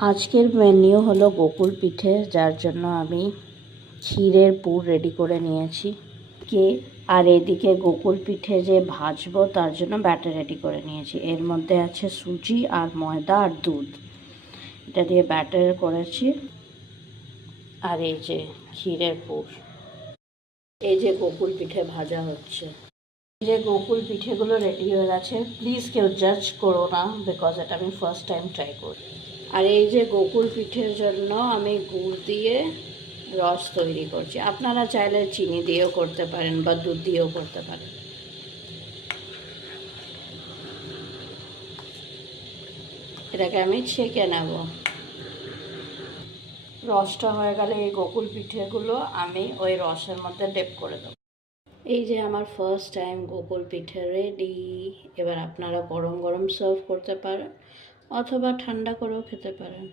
আজকের মেনু হলো গোকুল পিঠে, যার জন্য আমি ক্ষীরের পুর রেডি করে নিয়েছি আর এদিকে গোকুল পিঠে যে ভাজবো তার জন্য ব্যাটার রেডি করে নিয়েছি। এর মধ্যে আছে সুজি আর ময়দা আর দুধ, এটা দিয়ে ব্যাটার করেছি। আর এই যে ক্ষীরের পুর, এই যে গোকুল পিঠে ভাজা হচ্ছে। এই যে গোকুল পিঠেগুলো রেডি হয়ে গেছে। প্লিজ কেউ জাজ করো না, বিকজ এটা আমি ফার্স্ট টাইম ট্রাই করি। আর এই যে গোকুল পিঠের জন্য আমি গুড় দিয়ে রস তৈরি করছি। আপনারা চাইলে চিনি দিয়েও করতে পারেন বা দুধ দিয়েও করতে পারেন। এটাকে আমি ছেঁকে নেব। রসটা হয়ে গেলে এই গোকুল পিঠেগুলো আমি ওই রসের মধ্যে ডিপ করে দেবো। এই যে আমার ফার্স্ট টাইম গোকুল পিঠে রেডি। এবার আপনারা গরম গরম সার্ভ করতে পারেন অথবা ঠান্ডা করেও খেতে পারেন।